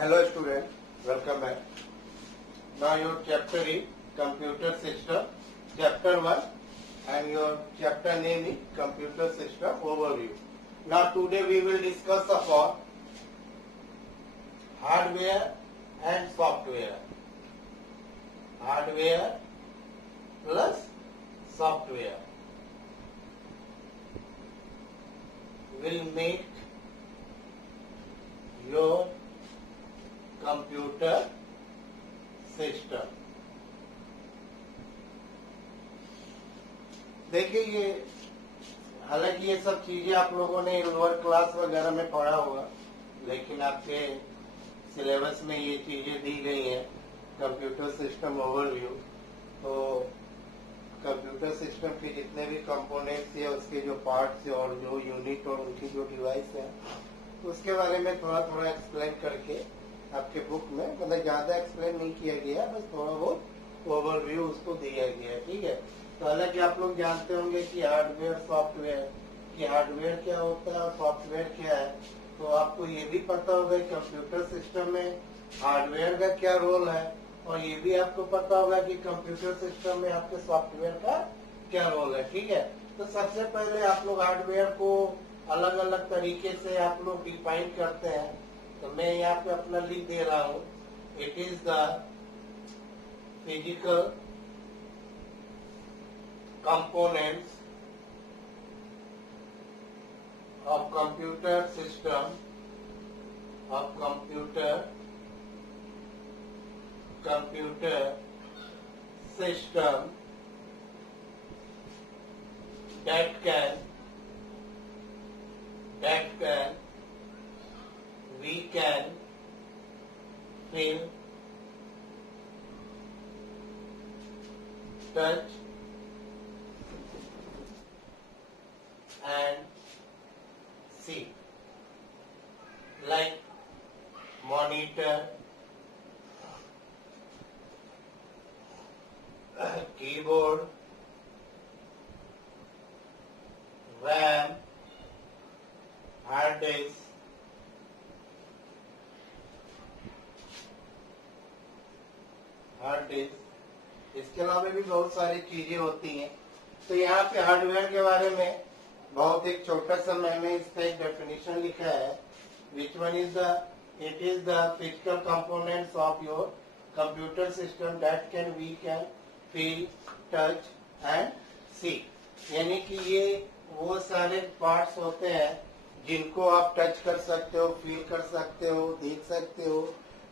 Hello student, welcome back. Now your chapter is computer system, chapter 1, and your chapter name is computer system overview. Now today we will discuss about hardware and software. Hardware plus software will make your computer system. देखिए ये हालांकि ये सब चीजें आप लोगों ने lower class वगैरह में पढ़ा होगा, लेकिन आपके सिलेबस में ये चीजें दी गई हैं। कंप्यूटर सिस्टम ओवरव्यू, तो कंप्यूटर सिस्टम के जितने भी कंपोनेंट्स है, उसके जो पार्ट्स है और जो यूनिट और उनकी जो डिवाइस है, उसके बारे में थोड़ा थोड़ा एक्सप्लेन करके आपके बुक में, मतलब ज्यादा एक्सप्लेन नहीं किया गया, बस थोड़ा बहुत ओवरव्यू उसको दिया गया है। ठीक है। तो हालांकि आप लोग जानते होंगे कि हार्डवेयर सॉफ्टवेयर, कि हार्डवेयर क्या होता है और सॉफ्टवेयर क्या है। तो आपको ये भी पता होगा कि कंप्यूटर सिस्टम में हार्डवेयर का क्या रोल है, और ये भी आपको पता होगा कि कंप्यूटर सिस्टम में आपके सॉफ्टवेयर का क्या रोल है। ठीक है। तो सबसे पहले आप लोग हार्डवेयर को अलग अलग तरीके से आप लोग डिफाइन करते हैं। तो मैं यहाँ पे अपना लिख दे रहा हूँ, it is the physical components of computer system, of computer system that can we can feel, touch and see, like monitor, keyboard, RAM, hard disk, इसके अलावा भी बहुत सारी चीजें होती हैं। तो यहाँ पे हार्डवेयर के बारे में बहुत एक छोटा सा मैंने इसका एक डेफिनेशन लिखा है, which one is it is the physical components of your computer system that we can feel, touch and see. यानी कि ये वो सारे पार्ट्स होते हैं जिनको आप टच कर सकते हो, फील कर सकते हो, देख सकते हो,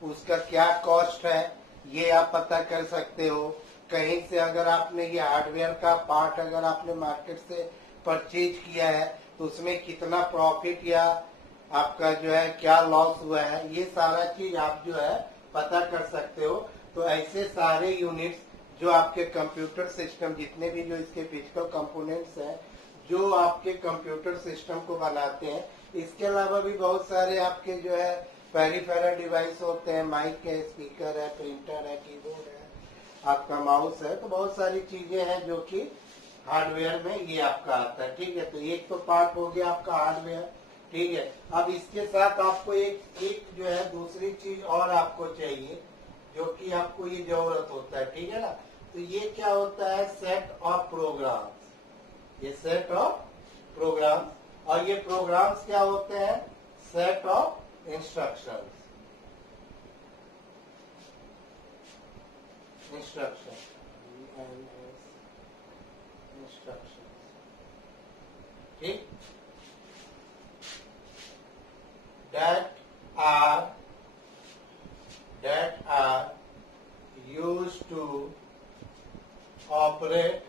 उसका क्या कॉस्ट है ये आप पता कर सकते हो। कहीं से अगर आपने ये हार्डवेयर का पार्ट अगर आपने मार्केट से परचेज किया है तो उसमें कितना प्रॉफिट या आपका जो है क्या लॉस हुआ है, ये सारा चीज आप जो है पता कर सकते हो। तो ऐसे सारे यूनिट्स जो आपके कंप्यूटर सिस्टम, जितने भी जो इसके फिजिकल कंपोनेंट्स हैं जो आपके कंप्यूटर सिस्टम को बनाते हैं, इसके अलावा भी बहुत सारे आपके जो है पेरिफेरल डिवाइस होते हैं, माइक है, स्पीकर है, प्रिंटर है, कीबोर्ड है, आपका माउस है। तो बहुत सारी चीजें हैं जो कि हार्डवेयर में ये आपका आता है। ठीक है। तो एक तो पार्ट हो गया आपका हार्डवेयर। ठीक है। अब इसके साथ आपको एक जो है दूसरी चीज और आपको चाहिए, जो कि आपको ये जरूरत होता है। ठीक है ना। तो ये क्या होता है, सेट ऑफ प्रोग्राम्स। ये सेट ऑफ प्रोग्राम्स, और ये प्रोग्राम्स क्या होते हैं, सेट ऑफ इंस्ट्रक्शंस। ठीक, that are used to operate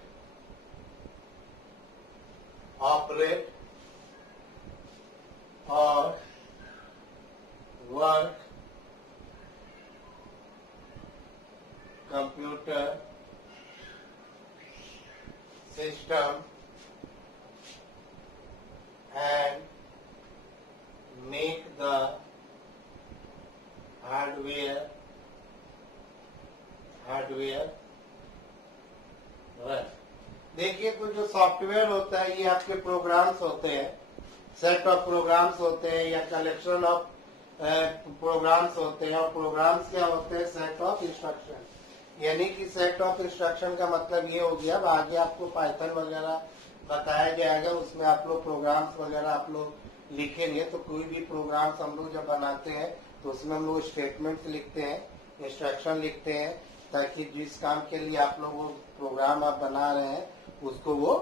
or work computer system and make the hardware run. देखिए तो जो सॉफ्टवेयर होता है ये आपके प्रोग्राम्स होते हैं, सेट ऑफ प्रोग्राम्स होते हैं या कलेक्शन ऑफ प्रोग्राम्स होते हैं, और प्रोग्राम्स क्या होते हैं? Set of instruction. यानी कि सेट ऑफ इंस्ट्रक्शन का मतलब ये हो गया, अब आगे आपको पाइथन वगैरह बताया जाएगा, उसमें आप लोग प्रोग्राम्स वगैरह आप लोग लिखेंगे। तो कोई भी प्रोग्राम्स हम लोग जब बनाते हैं तो उसमें हम लोग स्टेटमेंट्स लिखते हैं, इंस्ट्रक्शन लिखते हैं, ताकि जिस काम के लिए आप लोग वो प्रोग्राम आप बना रहे हैं उसको वो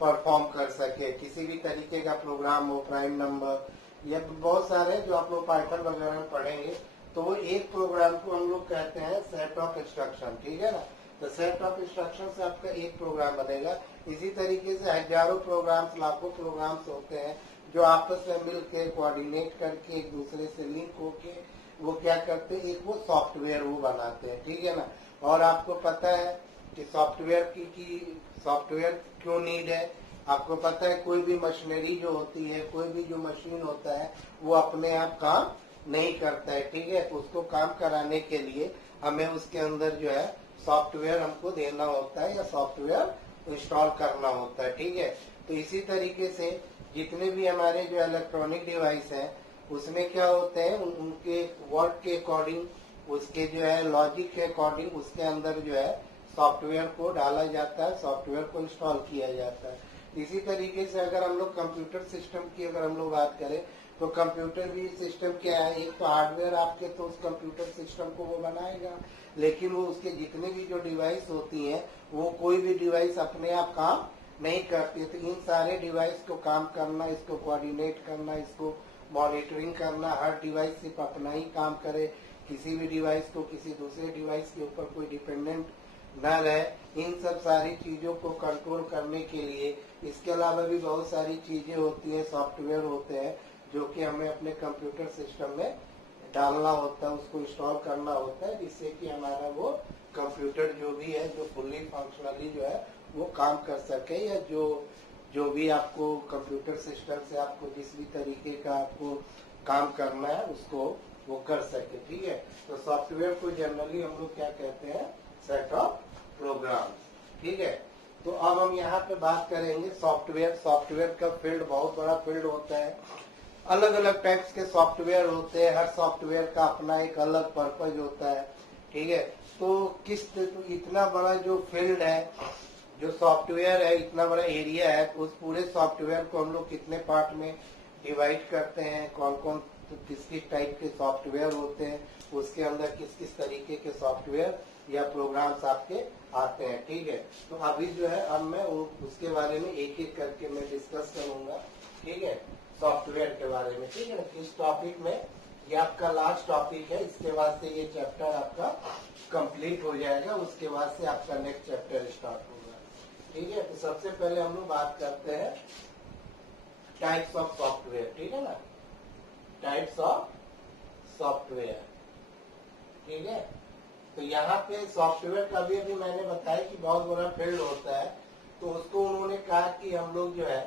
परफॉर्म कर सके। किसी भी तरीके का प्रोग्राम हो, प्राइम नंबर या बहुत सारे जो आप लोग पाइथन वगैरह में पढ़ेंगे, तो वो एक प्रोग्राम को हम लोग कहते हैं सेट ऑफ इंस्ट्रक्शन। ठीक है ना? तो सेट ऑफ इंस्ट्रक्शन से आपका एक प्रोग्राम बनेगा। इसी तरीके से हजारों प्रोग्राम्स, लाखों प्रोग्राम्स होते हैं जो आपस में मिलकर कोऑर्डिनेट करके एक दूसरे से लिंक होके वो क्या करते हैं, एक वो सॉफ्टवेयर वो बनाते हैं। ठीक है ना? और आपको पता है कि सॉफ्टवेयर की सॉफ्टवेयर क्यों नीड है? आपको पता है कोई भी मशीनरी जो होती है, कोई भी जो मशीन होता है, वो अपने आप काम नहीं करता है। ठीक है? उसको काम कराने के लिए हमें उसके अंदर जो है सॉफ्टवेयर हमको देना होता है या सॉफ्टवेयर इंस्टॉल करना होता है। ठीक है? तो इसी तरीके से जितने भी हमारे जो इलेक्ट्रॉनिक डिवाइस हैं उसमें क्या होते हैं, उनके वर्ड के अकॉर्डिंग, उसके जो है लॉजिक के अकॉर्डिंग उसके अंदर जो है सॉफ्टवेयर को डाला जाता है, सॉफ्टवेयर को इंस्टॉल किया जाता है। इसी तरीके से अगर हम लोग कंप्यूटर सिस्टम की अगर हम लोग बात करें तो कंप्यूटर भी सिस्टम क्या है, एक तो हार्डवेयर आपके तो उस कंप्यूटर सिस्टम को वो बनाएगा, लेकिन वो उसके जितने भी जो डिवाइस होती हैं वो कोई भी डिवाइस अपने आप काम नहीं करती। तो इन सारे डिवाइस को काम करना, इसको कोऑर्डिनेट करना, इसको मॉनिटरिंग करना, हर डिवाइस सिर्फ अपना ही काम करे, किसी भी डिवाइस को किसी दूसरे डिवाइस के ऊपर कोई डिपेंडेंट न रहे, इन सब सारी चीजों को कंट्रोल करने के लिए इसके अलावा भी बहुत सारी चीजें होती हैं, सॉफ्टवेयर होते हैं जो कि हमें अपने कंप्यूटर सिस्टम में डालना होता है, उसको इंस्टॉल करना होता है, जिससे कि हमारा वो कंप्यूटर जो भी है जो फुल्ली फंक्शनली जो है वो काम कर सके, या जो भी आपको कंप्यूटर सिस्टम से आपको जिस भी तरीके का आपको काम करना है उसको वो कर सके। ठीक है? तो सॉफ्टवेयर को जनरली हम लोग क्या कहते हैं, सेट ऑफ प्रोग्राम्स। ठीक है? तो अब हम यहाँ पे बात करेंगे सॉफ्टवेयर। सॉफ्टवेयर का फील्ड बहुत बड़ा फील्ड होता है, अलग अलग टाइप्स के सॉफ्टवेयर होते हैं, हर सॉफ्टवेयर का अपना एक अलग पर्पज होता है। ठीक है? तो इतना बड़ा जो फील्ड है, जो सॉफ्टवेयर है, इतना बड़ा एरिया है, तो उस पूरे सॉफ्टवेयर को हम लोग कितने पार्ट में डिवाइड करते हैं, कौन कौन किस किस टाइप के सॉफ्टवेयर होते हैं, उसके अंदर किस किस तरीके के सॉफ्टवेयर या प्रोग्राम्स आपके आते हैं। ठीक है? तो अभी जो है अब मैं उसके बारे में एक एक करके मैं डिस्कस करूंगा। ठीक है? सॉफ्टवेयर के बारे में। ठीक है ना? इस टॉपिक में ये आपका लास्ट टॉपिक है, इसके बाद से ये चैप्टर आपका कंप्लीट हो जाएगा, उसके बाद से आपका नेक्स्ट चैप्टर स्टार्ट होगा। ठीक है? तो सबसे पहले हम लोग बात करते हैं टाइप्स ऑफ सॉफ्टवेयर। ठीक है ना? Types of software. ठीक है? तो यहाँ पे सॉफ्टवेयर का भी अभी मैंने बताया कि बहुत बड़ा फील्ड होता है, तो उसको उन्होंने कहा कि हम लोग जो है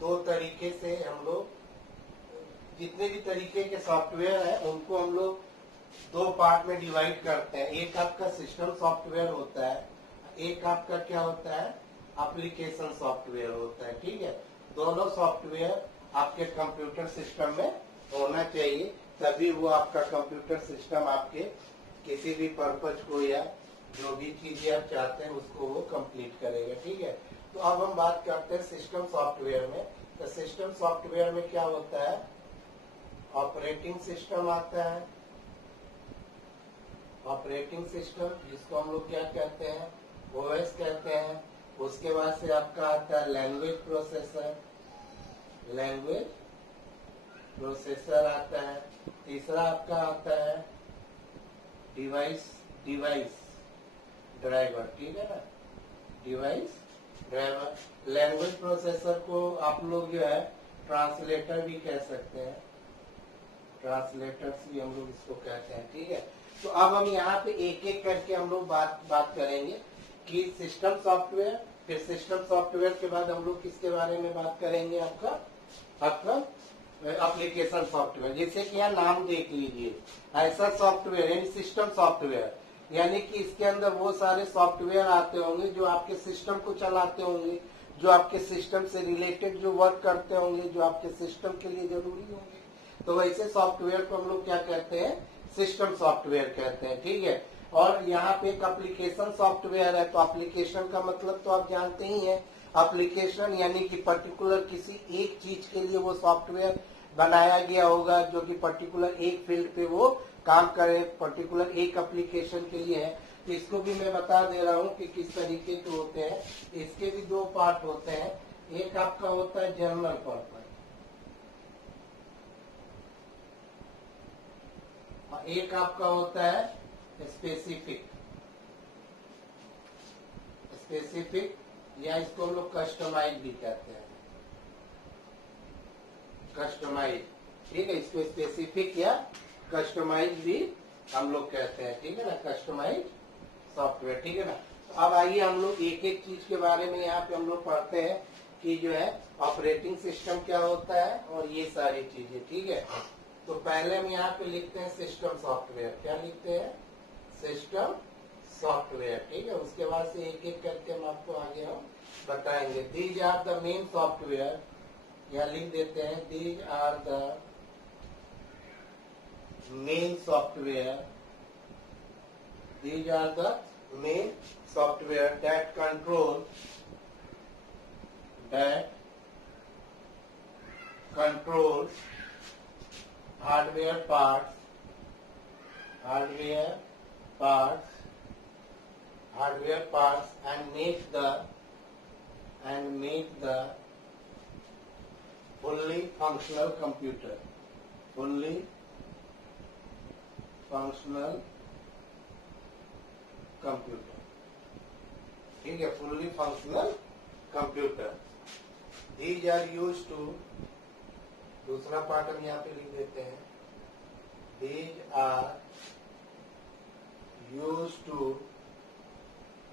दो तरीके से हम लोग जितने भी तरीके के सॉफ्टवेयर है उनको हम लोग दो पार्ट में डिवाइड करते हैं। एक आपका सिस्टम सॉफ्टवेयर होता है, एक आपका क्या होता है, एप्लीकेशन सॉफ्टवेयर होता है। ठीक है? दोनों सॉफ्टवेयर आपके कंप्यूटर सिस्टम में होना चाहिए, तभी वो आपका कंप्यूटर सिस्टम आपके किसी भी पर्पज को या जो भी चीजें आप चाहते हैं उसको वो कंप्लीट करेगा। ठीक है? तो अब हम बात करते हैं सिस्टम सॉफ्टवेयर में। तो सिस्टम सॉफ्टवेयर में क्या होता है, ऑपरेटिंग सिस्टम आता है, ऑपरेटिंग सिस्टम जिसको हम लोग क्या कहते हैं, ओएस कहते हैं। उसके बाद से आपका आता है लैंग्वेज प्रोसेसर, लैंग्वेज प्रोसेसर आता है। तीसरा आपका आता है डिवाइस ड्राइवर। ठीक है ना? Device driver. लैंग्वेज प्रोसेसर को आप लोग जो है ट्रांसलेटर भी कह सकते हैं, ट्रांसलेटर्स भी हम लोग इसको कहते हैं। ठीक है? तो अब हम यहाँ पे एक एक करके हम लोग बात करेंगे कि सिस्टम सॉफ्टवेयर, फिर सिस्टम सॉफ्टवेयर के बाद हम लोग किसके बारे में बात करेंगे, आपका एप्लीकेशन सॉफ्टवेयर। जैसे कि यहाँ नाम देख लीजिए, ऐसा सॉफ्टवेयर यानी सिस्टम सॉफ्टवेयर, यानी कि इसके अंदर वो सारे सॉफ्टवेयर आते होंगे जो आपके सिस्टम को चलाते होंगे, जो आपके सिस्टम से रिलेटेड जो वर्क करते होंगे, जो आपके सिस्टम के लिए जरूरी होंगे। तो वैसे सॉफ्टवेयर को हम लोग क्या कहते हैं, सिस्टम सॉफ्टवेयर कहते हैं, ठीक है। और यहाँ पे एक एप्लीकेशन सॉफ्टवेयर है, तो एप्लीकेशन का मतलब तो आप जानते ही हैं, एप्लीकेशन यानी कि पर्टिकुलर किसी एक चीज के लिए वो सॉफ्टवेयर बनाया गया होगा जो कि पर्टिकुलर एक फील्ड पे वो काम करे, पर्टिकुलर एक एप्लीकेशन के लिए है। तो इसको भी मैं बता दे रहा हूँ कि किस तरीके के होते हैं। इसके भी दो पार्ट होते हैं, एक आपका होता है जनरल पर्पज और एक आपका होता है स्पेसिफिक। स्पेसिफिक या इसको हम लोग कस्टमाइज भी कहते हैं, कस्टमाइज, ठीक है। इसको स्पेसिफिक या कस्टमाइज भी हम लोग कहते हैं, ठीक है ना, कस्टमाइज सॉफ्टवेयर, ठीक है ना। तो अब आइए हम लोग एक एक चीज के बारे में यहाँ पे हम लोग पढ़ते हैं कि जो है ऑपरेटिंग सिस्टम क्या होता है और ये सारी चीजें, ठीक है। तो पहले हम यहाँ पे लिखते हैं सिस्टम सॉफ्टवेयर, क्या लिखते हैं, सिस्टम सॉफ्टवेयर, ठीक है। उसके बाद से एक एक करके हम आपको आगे हम बताएंगे। These are the main software, या लिख देते हैं these are the main software, these are the main software that controls hardware parts and make the fully functional computer, ठीक है, fully functional computer. These are use to, दूसरा part हम यहाँ पे लिख देते हैं, these are use to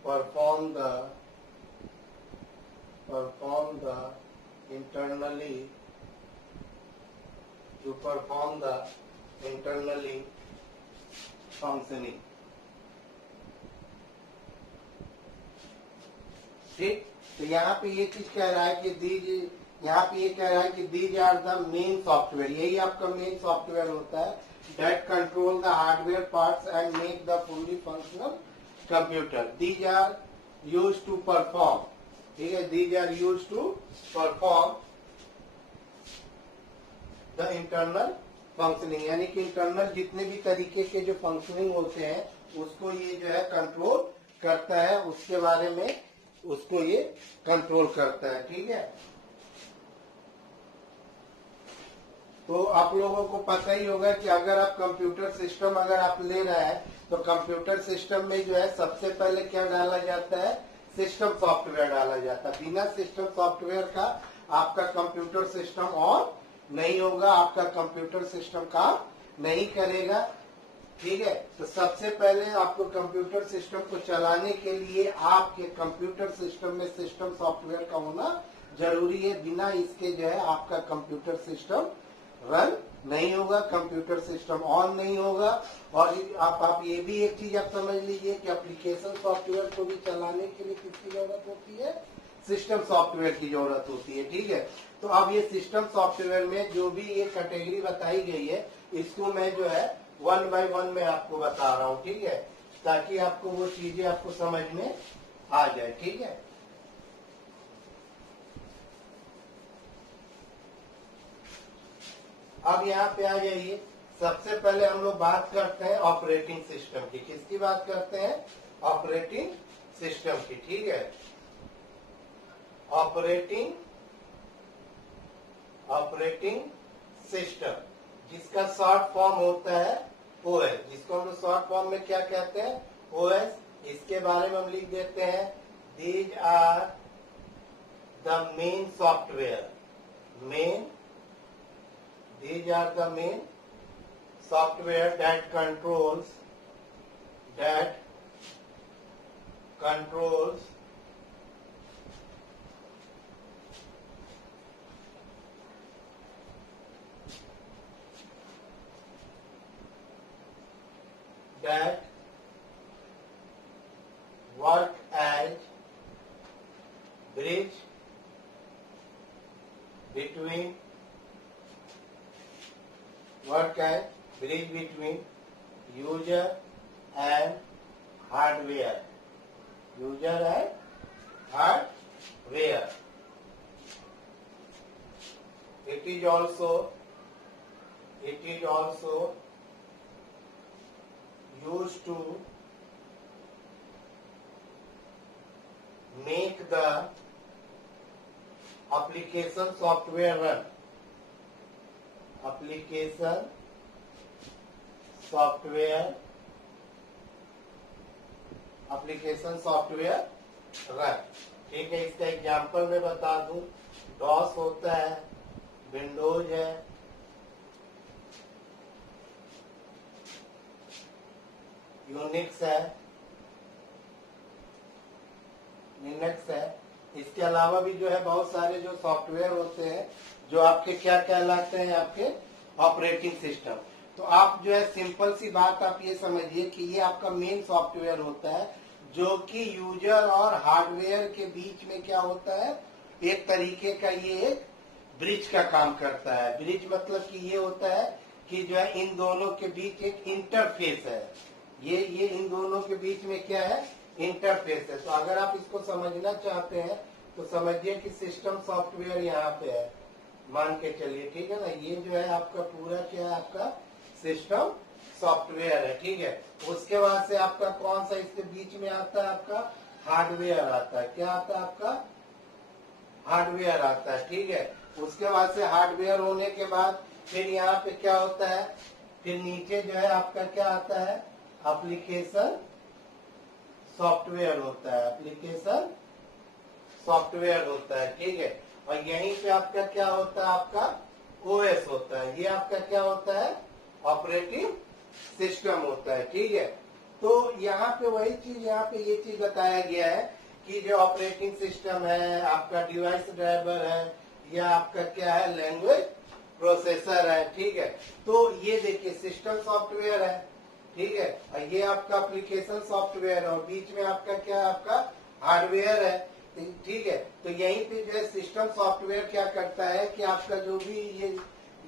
perform the internally functioning, ठीक। तो यहाँ पे ये चीज कह रहा है कि यहाँ पे ये कह रहा है कि these are the main software, यही आपका मेन सॉफ्टवेयर होता है, that control the hardware parts and make the fully functional computer. These are use to perform, ठीक है, these are use to perform the internal functioning, यानी कि internal जितने भी तरीके के जो फंक्शनिंग होते हैं उसको ये जो है कंट्रोल करता है, उसके बारे में उसको ये कंट्रोल करता है, ठीक है। तो आप लोगों को पता ही होगा कि अगर आप कंप्यूटर सिस्टम अगर आप ले रहे हैं तो कंप्यूटर सिस्टम में जो है सबसे पहले क्या डाला जाता है, सिस्टम सॉफ्टवेयर डाला जाता है। बिना सिस्टम सॉफ्टवेयर का आपका कंप्यूटर सिस्टम ऑन नहीं होगा, आपका कंप्यूटर सिस्टम काम नहीं करेगा, ठीक है। तो सबसे पहले आपको कंप्यूटर सिस्टम को चलाने के लिए आपके कंप्यूटर सिस्टम में सिस्टम सॉफ्टवेयर का होना जरूरी है। बिना इसके जो है आपका कंप्यूटर सिस्टम रन नहीं होगा, कंप्यूटर सिस्टम ऑन नहीं होगा। और आप ये भी एक चीज आप समझ लीजिए कि एप्लीकेशन सॉफ्टवेयर को भी चलाने के लिए किसकी जरूरत होती है, सिस्टम सॉफ्टवेयर की जरूरत होती है, ठीक है। तो अब ये सिस्टम सॉफ्टवेयर में जो भी ये कैटेगरी बताई गई है इसको मैं जो है 1 बाय 1 में आपको बता रहा हूँ, ठीक है, ताकि आपको वो चीजें आपको समझ में आ जाए, ठीक है। अब यहाँ पे आ जाइए, सबसे पहले हम लोग बात करते हैं ऑपरेटिंग सिस्टम की। किसकी बात करते हैं, ऑपरेटिंग सिस्टम की, ठीक है। ऑपरेटिंग सिस्टम जिसका शॉर्ट फॉर्म होता है ओएस, जिसको हम लोग शॉर्ट फॉर्म में क्या कहते हैं, ओएस। इसके बारे में हम लिख देते हैं these are the main software, these are the main software that controls that work as bridge between what can bridge between user and hardware, user and hardware. It is also used to make the application software run. Application software run. ठीक है, इसका example मैं बता दूं। DOS होता है, Windows है, Unix है, लिनक्स है। इसके अलावा भी जो है बहुत सारे जो सॉफ्टवेयर होते हैं जो आपके क्या कहलाते हैं, आपके ऑपरेटिंग सिस्टम। तो आप जो है सिंपल सी बात आप ये समझिए कि ये आपका मेन सॉफ्टवेयर होता है जो कि यूजर और हार्डवेयर के बीच में क्या होता है, एक तरीके का ये एक ब्रिज का काम करता है। ब्रिज मतलब कि ये होता है कि जो है इन दोनों के बीच एक इंटरफेस है। ये इन दोनों के बीच में क्या है, इंटरफेस है। तो अगर आप इसको समझना चाहते हैं तो समझिए कि सिस्टम सॉफ्टवेयर यहाँ पे है, मान के चलिए, ठीक है ना। ये जो है आपका पूरा क्या है, आपका सिस्टम सॉफ्टवेयर है, ठीक है। उसके बाद से आपका कौन सा इसके बीच में आता है, आपका हार्डवेयर आता है। क्या आता है, आपका हार्डवेयर आता है, ठीक है। उसके बाद से हार्डवेयर होने के बाद फिर यहाँ पे क्या होता है, फिर नीचे जो है आपका क्या आता है, एप्लीकेशन सॉफ्टवेयर होता है, एप्लीकेशन सॉफ्टवेयर होता है, ठीक है। और यहीं पे आपका क्या होता है, आपका ओएस होता है। ये आपका क्या होता है, ऑपरेटिंग सिस्टम होता है, ठीक है। तो यहाँ पे वही चीज, यहाँ पे ये चीज बताया गया है कि जो ऑपरेटिंग सिस्टम है, आपका डिवाइस ड्राइवर है, या आपका क्या है, लैंग्वेज प्रोसेसर है, ठीक है। तो ये देखिए सिस्टम सॉफ्टवेयर है, ठीक है, और ये आपका एप्लीकेशन सॉफ्टवेयर है, और बीच में आपका क्या है, आपका हार्डवेयर है, ठीक है। तो यहीं पे जो है सिस्टम सॉफ्टवेयर क्या करता है कि आपका जो भी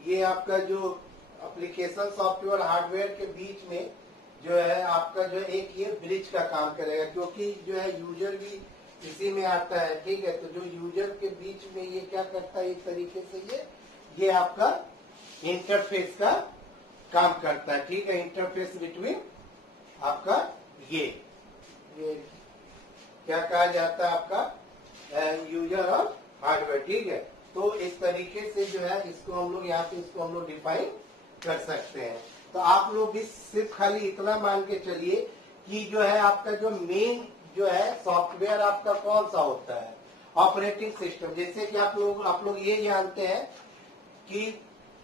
ये आपका जो एप्लीकेशन सॉफ्टवेयर हार्डवेयर के बीच में जो है आपका जो एक ये ब्रिज का काम करेगा, क्योंकि जो है यूजर भी इसी में आता है, ठीक है। तो जो यूजर के बीच में ये क्या करता है, एक तरीके से ये आपका इंटरफेस का काम करता है, ठीक है। इंटरफेस बिटवीन आपका ये क्या कहा जाता है, आपका यूजर और हार्डवेयर, ठीक है। तो इस तरीके से जो है इसको हम लोग यहाँ पे इसको हम लोग डिफाइन कर सकते हैं। तो आप लोग भी सिर्फ खाली इतना मान के चलिए कि जो है आपका जो मेन जो है सॉफ्टवेयर आपका कौन सा होता है, ऑपरेटिंग सिस्टम। जैसे कि आप लोग ये जानते हैं कि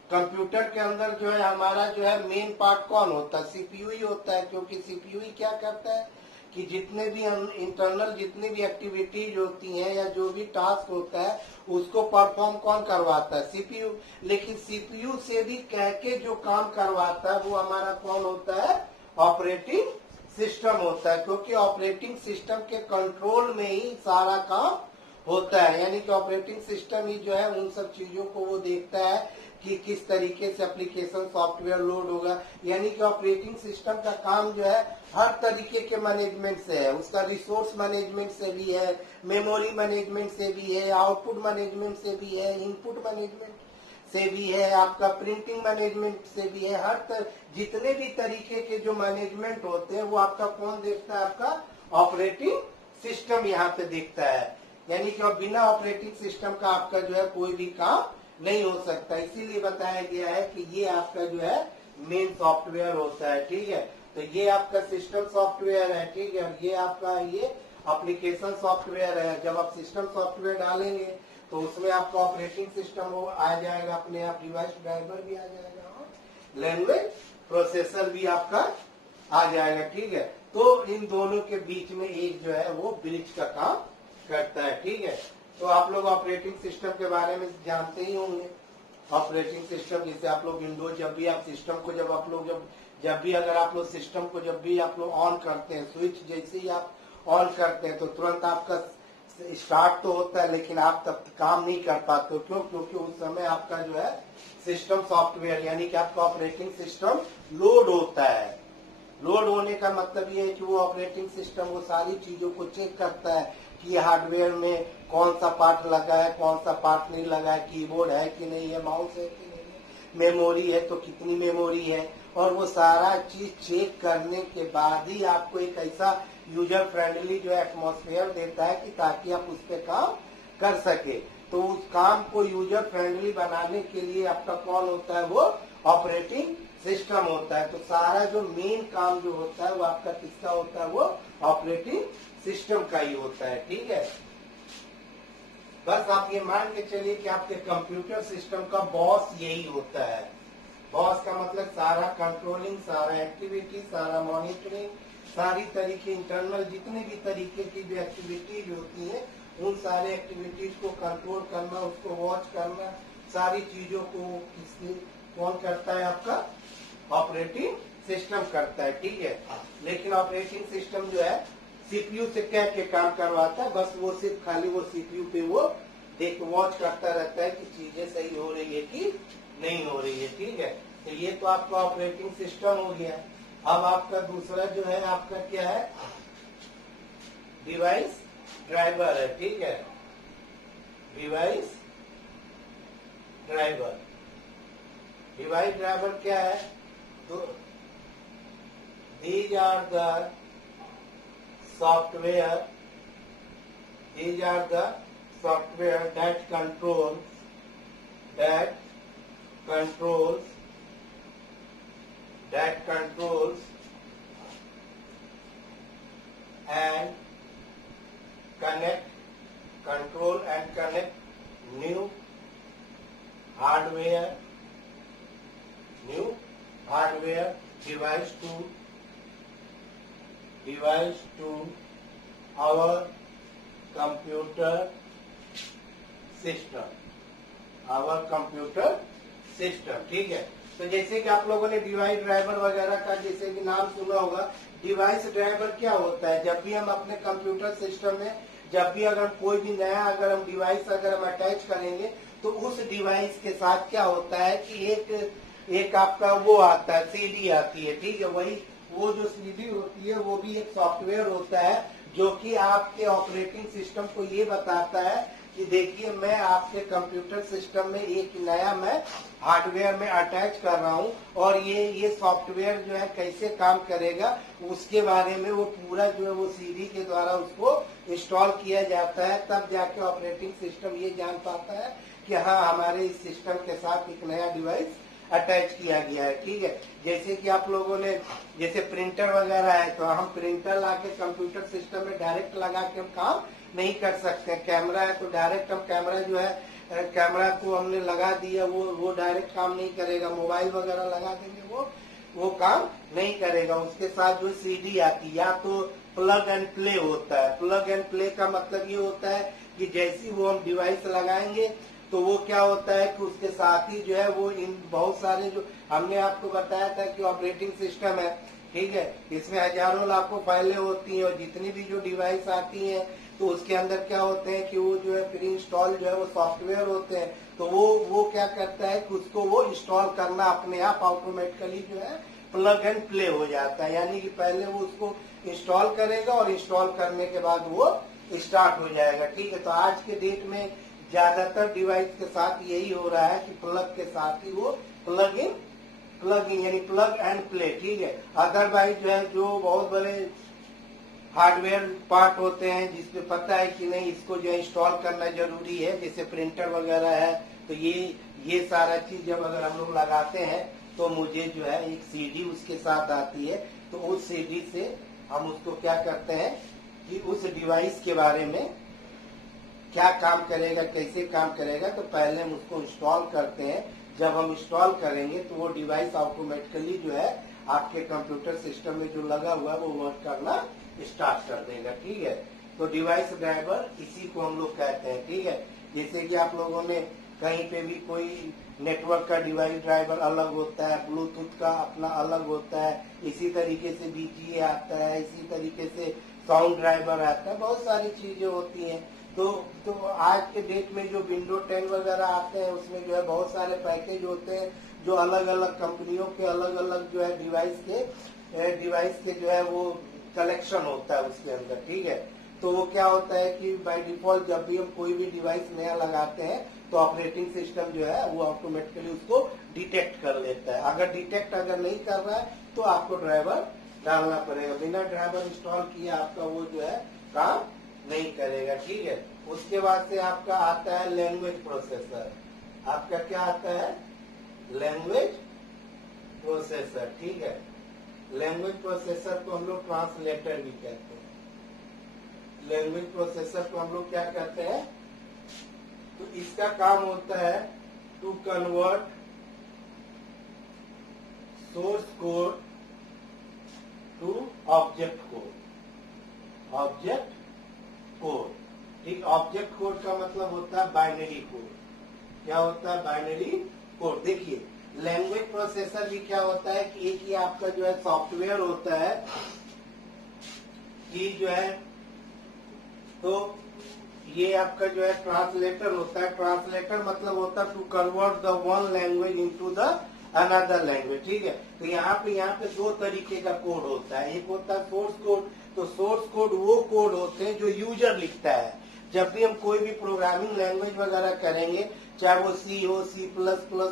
कंप्यूटर के अंदर जो है हमारा जो है मेन पार्ट कौन होता है, सीपीयू ही होता है। क्योंकि सीपीयू ही क्या करता है कि जितने भी इंटरनल जितनी भी एक्टिविटीज होती हैं या जो भी टास्क होता है उसको परफॉर्म कौन करवाता है, सीपीयू। लेकिन सीपीयू से भी कह के जो काम करवाता है वो हमारा कौन होता है, ऑपरेटिंग सिस्टम होता है। क्योंकि ऑपरेटिंग सिस्टम के कंट्रोल में ही सारा काम होता है। यानी कि ऑपरेटिंग सिस्टम ही जो है उन सब चीजों को वो देखता है कि किस तरीके से एप्लीकेशन सॉफ्टवेयर लोड होगा। यानी कि ऑपरेटिंग सिस्टम का काम जो है हर तरीके के मैनेजमेंट से है। उसका रिसोर्स मैनेजमेंट से भी है, मेमोरी मैनेजमेंट से भी है, आउटपुट मैनेजमेंट से भी है, इनपुट मैनेजमेंट से भी है, आपका प्रिंटिंग मैनेजमेंट से भी है। जितने भी तरीके के जो मैनेजमेंट होते हैं वो आपका कौन देखता है, आपका ऑपरेटिंग सिस्टम यहाँ पे देखता है। यानी कि बिना ऑपरेटिंग सिस्टम का आपका जो है कोई भी काम नहीं हो सकता। इसीलिए बताया गया है कि ये आपका जो है मेन सॉफ्टवेयर होता है, ठीक है। तो ये आपका सिस्टम सॉफ्टवेयर है, ठीक है। और ये आपका ये एप्लीकेशन सॉफ्टवेयर है। जब आप सिस्टम सॉफ्टवेयर डालेंगे तो उसमें आपका ऑपरेटिंग सिस्टम वो आ जाएगा, अपने आप डिवाइस ड्राइवर भी आ जाएगा, लैंग्वेज प्रोसेसर भी आपका आ जाएगा, ठीक है। तो इन दोनों के बीच में एक जो है वो ब्रिज का काम करता है, ठीक है। तो आप लोग ऑपरेटिंग सिस्टम के बारे में जानते ही होंगे। ऑपरेटिंग सिस्टम जैसे आप लोग विंडोज, जब भी आप सिस्टम को जब आप लोग जब भी अगर आप लोग सिस्टम को जब भी आप लोग ऑन करते हैं, स्विच जैसे ही आप ऑन करते हैं तो तुरंत आपका स्टार्ट तो होता है लेकिन आप तब काम नहीं कर पाते हो। क्यों? क्योंकि उस समय आपका जो है सिस्टम सॉफ्टवेयर यानी कि आपका ऑपरेटिंग सिस्टम लोड होता है। लोड होने का मतलब ये है कि वो ऑपरेटिंग सिस्टम वो सारी चीजों को चेक करता है कि हार्डवेयर में कौन सा पार्ट लगा है, कौन सा पार्ट नहीं लगा है, कीबोर्ड है कि नहीं है, माउस है कि नहीं है, मेमोरी है तो कितनी मेमोरी है, और वो सारा चीज चेक करने के बाद ही आपको एक ऐसा यूजर फ्रेंडली जो एटमॉस्फेयर देता है कि ताकि आप उस पर काम कर सके। तो उस काम को यूजर फ्रेंडली बनाने के लिए आपका कौन होता है? वो ऑपरेटिंग सिस्टम होता है। तो सारा जो मेन काम जो होता है वो आपका किसका होता है? वो ऑपरेटिंग सिस्टम का ही होता है। ठीक है, बस आप ये मान के चलिए कि आपके कंप्यूटर सिस्टम का बॉस यही होता है। बॉस का मतलब सारा कंट्रोलिंग, सारा एक्टिविटी, सारा मॉनिटरिंग, सारी तरीके इंटरनल जितने भी तरीके की जो एक्टिविटीज होती है उन सारे एक्टिविटीज को कंट्रोल करना, उसको वॉच करना, सारी चीजों को कौन करता है? आपका ऑपरेटिंग सिस्टम करता है। ठीक है, लेकिन ऑपरेटिंग सिस्टम जो है सीपीयू से कह के काम करवाता है। बस वो सिर्फ खाली वो सीपीयू पे वो देख वॉच करता रहता है कि चीजें सही हो रही है कि नहीं हो रही है। ठीक है, तो ये तो आपका ऑपरेटिंग सिस्टम हो गया। अब आपका दूसरा जो है आपका क्या है? डिवाइस ड्राइवर है। ठीक है, डिवाइस ड्राइवर। डिवाइस ड्राइवर क्या है? तो these are the software that controls and connect new hardware device to our computer system। ठीक है, तो जैसे कि आप लोगों ने डिवाइस ड्राइवर वगैरह का जैसे कि नाम सुना होगा। डिवाइस ड्राइवर क्या होता है? जब भी हम अपने कंप्यूटर सिस्टम में जब भी अगर कोई भी नया अगर हम डिवाइस अगर हम अटैच करेंगे तो उस डिवाइस के साथ क्या होता है कि एक आपका वो आता है, सीडी आती है। ठीक है, वही वो जो सीडी होती है वो भी एक सॉफ्टवेयर होता है जो कि आपके ऑपरेटिंग सिस्टम को ये बताता है कि देखिए मैं आपके कंप्यूटर सिस्टम में एक नया मैं हार्डवेयर में अटैच कर रहा हूं और ये सॉफ्टवेयर जो है कैसे काम करेगा उसके बारे में वो पूरा जो है वो सीडी के द्वारा उसको इंस्टॉल किया जाता है। तब जाके ऑपरेटिंग सिस्टम ये जान पाता है कि हाँ हमारे इस सिस्टम के साथ एक नया डिवाइस अटैच किया गया है। ठीक है, जैसे कि आप लोगों ने जैसे प्रिंटर वगैरह है तो हम प्रिंटर लाके कंप्यूटर सिस्टम में डायरेक्ट लगा के हम काम नहीं कर सकते। कैमरा है तो डायरेक्ट हम कैमरा जो है कैमरा को हमने लगा दिया वो डायरेक्ट काम नहीं करेगा। मोबाइल वगैरह लगा देंगे वो काम नहीं करेगा। उसके साथ जो सीडी आती है या तो प्लग एंड प्ले होता है। प्लग एंड प्ले का मतलब ये होता है कि जैसी वो हम डिवाइस लगाएंगे तो वो क्या होता है कि उसके साथ ही जो है वो इन बहुत सारे जो हमने आपको बताया था कि ऑपरेटिंग सिस्टम है। ठीक है, इसमें हजारों लाखों फाइलें होती हैं और जितनी भी जो डिवाइस आती हैं तो उसके अंदर क्या होते हैं कि वो जो है प्री इंस्टॉल जो है वो सॉफ्टवेयर होते हैं। तो वो क्या करता है कि उसको वो इंस्टॉल करना अपने आप ऑटोमेटिकली जो है प्लग एंड प्ले हो जाता है। यानी कि पहले वो उसको इंस्टॉल करेगा और इंस्टॉल करने के बाद वो स्टार्ट हो जाएगा। ठीक है, तो आज के डेट में ज्यादातर डिवाइस के साथ यही हो रहा है कि प्लग के साथ ही वो प्लग इन यानी प्लग एंड प्ले। ठीक है, अदरवाइज जो है जो बहुत बड़े हार्डवेयर पार्ट होते हैं जिसपे पता है कि नहीं इसको जो इंस्टॉल करना जरूरी है, जैसे प्रिंटर वगैरह है, तो ये सारा चीज जब अगर हम लोग लगाते हैं तो मुझे जो है एक सीडी उसके साथ आती है। तो उस सीडी से हम उसको क्या करते हैं कि उस डिवाइस के बारे में क्या काम करेगा, कैसे काम करेगा, तो पहले हम उसको इंस्टॉल करते हैं। जब हम इंस्टॉल करेंगे तो वो डिवाइस ऑटोमेटिकली जो है आपके कंप्यूटर सिस्टम में जो लगा हुआ है वो वर्क करना स्टार्ट कर देगा। ठीक है, तो डिवाइस ड्राइवर इसी को हम लोग कहते हैं। ठीक है, जैसे कि आप लोगों ने कहीं पे भी कोई नेटवर्क का डिवाइस ड्राइवर अलग होता है, ब्लूटूथ का अपना अलग होता है, इसी तरीके से बीजीए आता है, इसी तरीके से साउंड ड्राइवर आता है, बहुत सारी चीजें होती हैं तो आज के डेट में जो विंडो 10 वगैरह आते हैं उसमें जो है बहुत सारे पैकेज होते हैं जो अलग अलग कंपनियों के अलग अलग जो है डिवाइस के जो है वो कलेक्शन होता है उसके अंदर, ठीक है। तो वो क्या होता है कि बाय डिफॉल्ट जब भी हम कोई भी डिवाइस नया लगाते हैं तो ऑपरेटिंग सिस्टम जो है वो ऑटोमेटिकली उसको डिटेक्ट कर लेता है। अगर डिटेक्ट नहीं कर रहा है तो आपको ड्राइवर डालना पड़ेगा, बिना ड्राइवर इंस्टॉल किए आपका वो जो है काम नहीं करेगा, ठीक है। उसके बाद से आपका आता है लैंग्वेज प्रोसेसर। आपका क्या आता है? लैंग्वेज प्रोसेसर, ठीक है। लैंग्वेज प्रोसेसर को हम लोग ट्रांसलेटर भी कहते हैं। लैंग्वेज प्रोसेसर को हम लोग क्या कहते हैं? तो इसका काम होता है to convert source code to object code. Object code, ठीक। ऑब्जेक्ट कोड का मतलब होता है बाइनरी कोड। क्या होता है? Binary code. देखिए लैंग्वेज प्रोसेसर भी क्या होता है कि एक ही आपका जो है सॉफ्टवेयर होता है कि जो है, तो ये आपका जो है ट्रांसलेटर होता है। ट्रांसलेटर मतलब होता है to convert the one language into the another language, ठीक है। तो यहाँ पे दो तरीके का कोड होता है। एक होता है सोर्स कोड। तो सोर्स कोड वो कोड होते हैं जो यूजर लिखता है। जब भी हम कोई भी प्रोग्रामिंग लैंग्वेज वगैरह करेंगे, चाहे वो सी हो, C++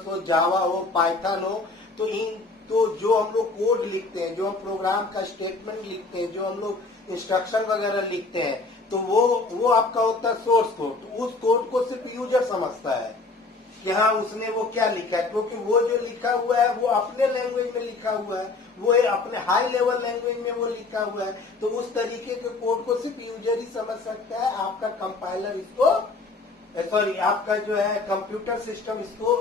हो, जावा हो, पाइथन हो, तो जो हम लोग कोड लिखते हैं, जो हम प्रोग्राम का स्टेटमेंट लिखते हैं, जो हम लोग इंस्ट्रक्शन वगैरह लिखते हैं, तो वो आपका होता है सोर्स कोड। तो उस कोड को सिर्फ यूजर समझता है कि हाँ उसने वो क्या लिखा है, क्योंकि वो जो लिखा हुआ है वो अपने लैंग्वेज में लिखा हुआ है, वो अपने हाई लेवल लैंग्वेज में वो लिखा हुआ है। तो उस तरीके के कोड को सिर्फ यूजर ही समझ सकता है। आपका कंपाइलर इसको, सॉरी, आपका जो है कंप्यूटर सिस्टम इसको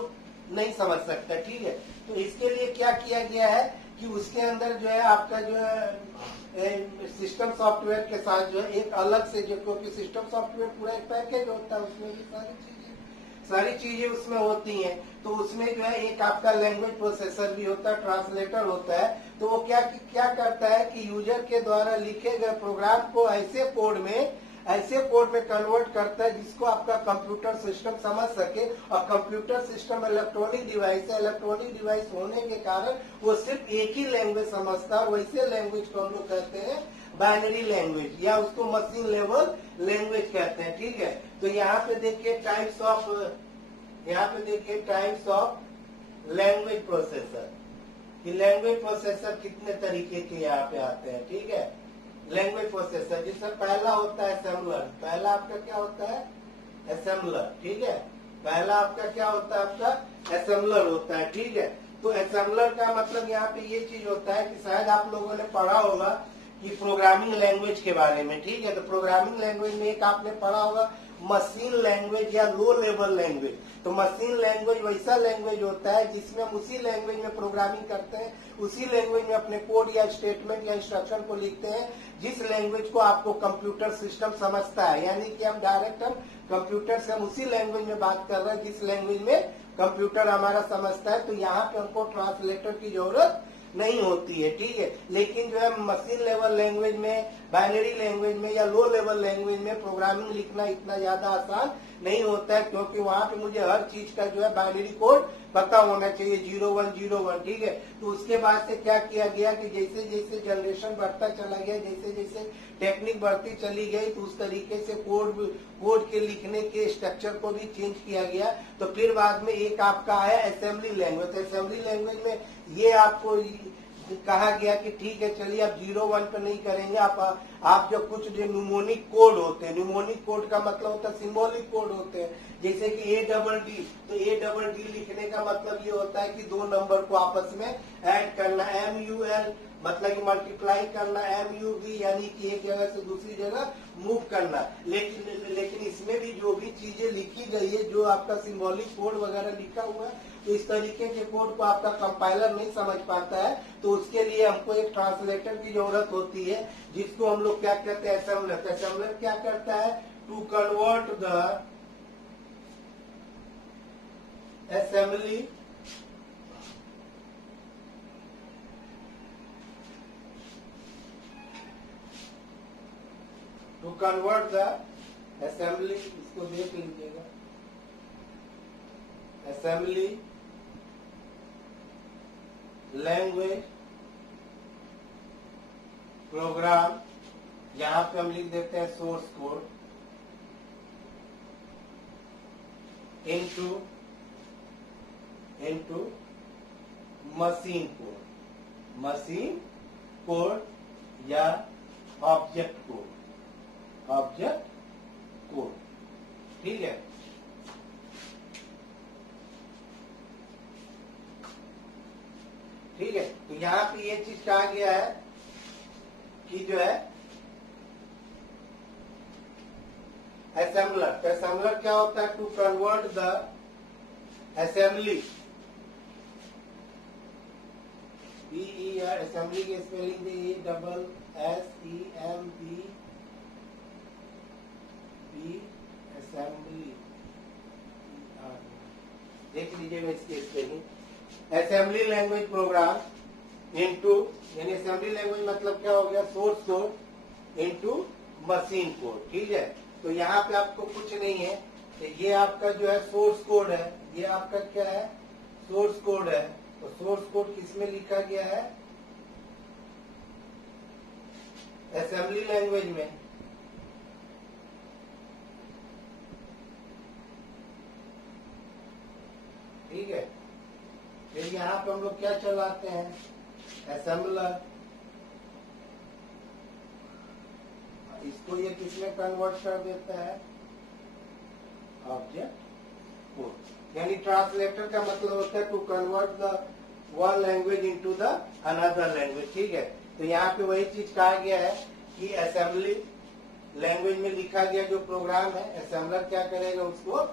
नहीं समझ सकता, ठीक है। तो इसके लिए क्या किया गया है कि उसके अंदर जो है आपका जो है सिस्टम सॉफ्टवेयर के साथ जो है एक अलग से, जो क्योंकि सिस्टम सॉफ्टवेयर पूरा एक पैकेज होता है, उसमें भी सारी चीजें उसमें होती हैं। तो उसमें जो है एक आपका लैंग्वेज प्रोसेसर भी होता है, ट्रांसलेटर होता है। तो वो क्या करता है कि यूजर के द्वारा लिखे गए प्रोग्राम को ऐसे कोड में कन्वर्ट करता है जिसको आपका कंप्यूटर सिस्टम समझ सके। और कंप्यूटर सिस्टम इलेक्ट्रॉनिक डिवाइस है। इलेक्ट्रॉनिक डिवाइस होने के कारण वो सिर्फ एक ही लैंग्वेज समझता है। वैसे लैंग्वेज को हम लोग कहते हैं बाइनरी लैंग्वेज, या उसको मशीन लेवल लैंग्वेज कहते हैं, ठीक है। तो यहाँ पे देखिए टाइप्स ऑफ लैंग्वेज प्रोसेसर। कि लैंग्वेज प्रोसेसर कितने तरीके के यहाँ पे आते हैं, ठीक है। लैंग्वेज प्रोसेसर जिसमें पहला होता है असेंबलर। पहला आपका क्या होता है? असेंबलर, ठीक है। पहला आपका क्या होता है? आपका असेंबलर होता है, ठीक है। तो असेंबलर का मतलब यहाँ पे ये चीज होता है कि शायद आप लोगों ने पढ़ा होगा कि प्रोग्रामिंग लैंग्वेज के बारे में, ठीक है। तो प्रोग्रामिंग लैंग्वेज में एक आपने पढ़ा होगा मशीन लैंग्वेज या लो लेवल लैंग्वेज। तो मशीन लैंग्वेज वैसा लैंग्वेज होता है जिसमें हम उसी लैंग्वेज में प्रोग्रामिंग करते हैं, उसी लैंग्वेज में अपने कोड या स्टेटमेंट या इंस्ट्रक्शन को लिखते हैं, जिस लैंग्वेज को आपको कंप्यूटर सिस्टम समझता है। यानी कि हम डायरेक्ट कंप्यूटर से हम उसी लैंग्वेज में बात कर रहे हैं जिस लैंग्वेज में कंप्यूटर हमारा समझता है। तो यहाँ पे हमको ट्रांसलेटर की जरूरत नहीं होती है, ठीक है। लेकिन जो है मशीन लेवल लैंग्वेज में, बाइनरी लैंग्वेज में या लो लेवल लैंग्वेज में प्रोग्रामिंग लिखना इतना ज्यादा आसान नहीं होता है, क्योंकि वहाँ पे मुझे हर चीज का जो है बाइनरी कोड पता होना चाहिए, 0101, ठीक है। तो उसके बाद से क्या किया गया कि जैसे जैसे जनरेशन बढ़ता चला गया, जैसे जैसे टेक्निक बढ़ती चली गई, तो उस तरीके से कोड के लिखने के स्ट्रक्चर को भी चेंज किया गया। तो फिर बाद में एक आपका आया असेंबली लैंग्वेज। तो असेंबली लैंग्वेज में ये आपको कहा गया कि ठीक है चलिए आप 01 पे नहीं करेंगे, आप जो कुछ जो न्यूमोनिक कोड होते हैं, न्यूमोनिक कोड का मतलब होता है सिंबॉलिक कोड होते हैं, जैसे कि ADD। तो ADD लिखने का मतलब ये होता है कि दो नंबर को आपस में ऐड करना, MUL मतलब कि मल्टीप्लाई करना, MUV यानी कि एक जगह से दूसरी जगह मूव करना। लेकिन इसमें भी जो भी चीजें लिखी गई है, जो आपका सिंबॉलिक कोड वगैरह लिखा हुआ है, तो इस तरीके के कोड को आपका कंपाइलर नहीं समझ पाता है। तो उसके लिए हमको एक ट्रांसलेटर की जरूरत होती है, जिसको हम लोग क्या कहते हैं? असेंबलर। असेंबलर क्या करता है? To convert the assembly to convert the assembly, इसको देख लीजिएगा, असेंबली लैंग्वेज प्रोग्राम, यहां पे हम लिख देते हैं source code into machine code या ऑब्जेक्ट कोड, ठीक है। ठीक है, तो यहाँ पे ये चीज कहा गया है कि जो है असेंबलर, तो असेंबलर क्या होता है, to convert the assembly, assembly की स्पेलिंग ESSEMBLY, असेंबली, देख लीजिएगा इसकी spelling, assembly language program into, यानी असेंबली लैंग्वेज मतलब क्या हो गया, source code into machine code, ठीक है। तो यहाँ पे आपको कुछ नहीं है, तो ये आपका जो है सोर्स कोड है, ये आपका क्या है, सोर्स कोड है। तो सोर्स कोड किसमें लिखा गया है, असेंबली लैंग्वेज में, ठीक है। फिर यहाँ पे हम लोग क्या चलाते हैं, असेंबलर, इसको ये किसमें कन्वर्ट कर देता है, ऑब्जेक्ट कोड, यानी ट्रांसलेटर का मतलब होता है to convert the one language into the another language, ठीक है। तो यहाँ पे वही चीज कहा गया है कि असेंबली लैंग्वेज में लिखा गया जो प्रोग्राम है, असेंबलर क्या करेगा, उसको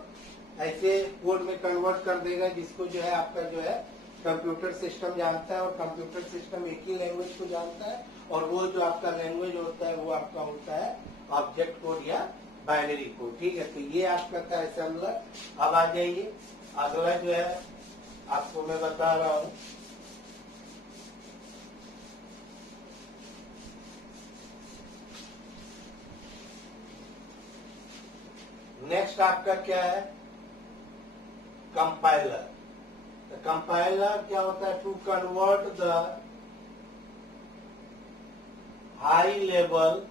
ऐसे कोड में कन्वर्ट कर देगा जिसको जो है आपका जो है कंप्यूटर सिस्टम जानता है, और कंप्यूटर सिस्टम एक ही लैंग्वेज को जानता है, और वो जो आपका लैंग्वेज होता है वो आपका होता है ऑब्जेक्ट कोड या बाइनरी कोड, ठीक है। तो ये आपका था असेंबलर। अब आ जाइए, अगला जो है आपको मैं बता रहा हूं, नेक्स्ट आपका क्या है, कंपाइलर। कंपाइलर क्या होता है, to convert the high level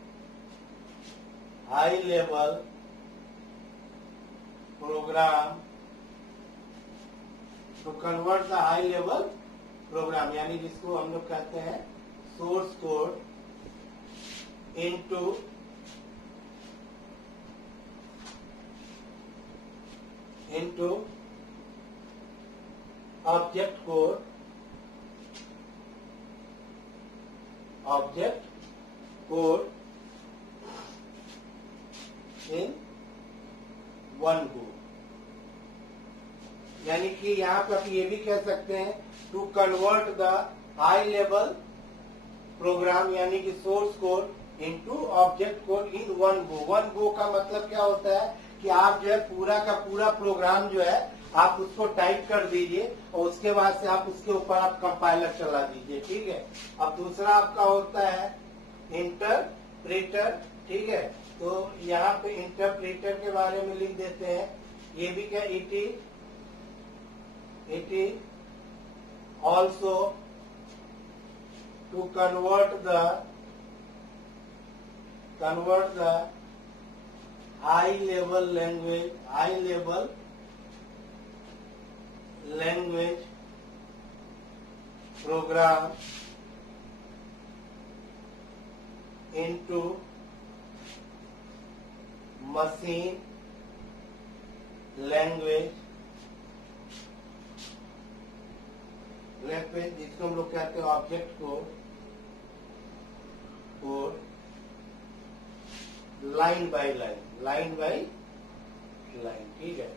program, to convert the high level program, यानी जिसको हम लोग कहते हैं source code into object code in one go, यानी कि यहाँ पर आप ये भी कह सकते हैं to convert the high level program, यानी कि source code into object code in one go. One go का मतलब क्या होता है कि आप जो है पूरा का पूरा प्रोग्राम जो है आप उसको टाइप कर दीजिए, और उसके बाद से आप उसके ऊपर आप कंपाइलर चला दीजिए, ठीक है। अब दूसरा आपका होता है इंटरप्रेटर, ठीक है। तो यहाँ पे इंटरप्रेटर के बारे में लिख देते हैं, ये भी क्या, it is also to convert the high level language program into machine language, जिसको हम लोग कहते हैं object code line by line, ठीक है।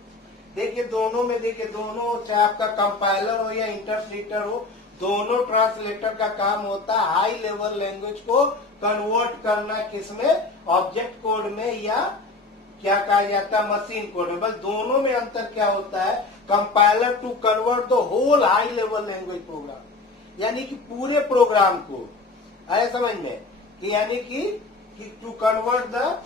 देखिए दोनों में, देखिए दोनों, चाहे आपका कंपाइलर हो या इंटरप्रेटर हो, दोनों ट्रांसलेटर का काम होता है हाई लेवल लैंग्वेज को कन्वर्ट करना, किसमें, ऑब्जेक्ट कोड में, या क्या कहा जाता है, मशीन कोड में। बस दोनों में अंतर क्या होता है, compiler to convert the whole high level language program, यानी कि पूरे प्रोग्राम को, आया समझ में, कि यानी कि to convert the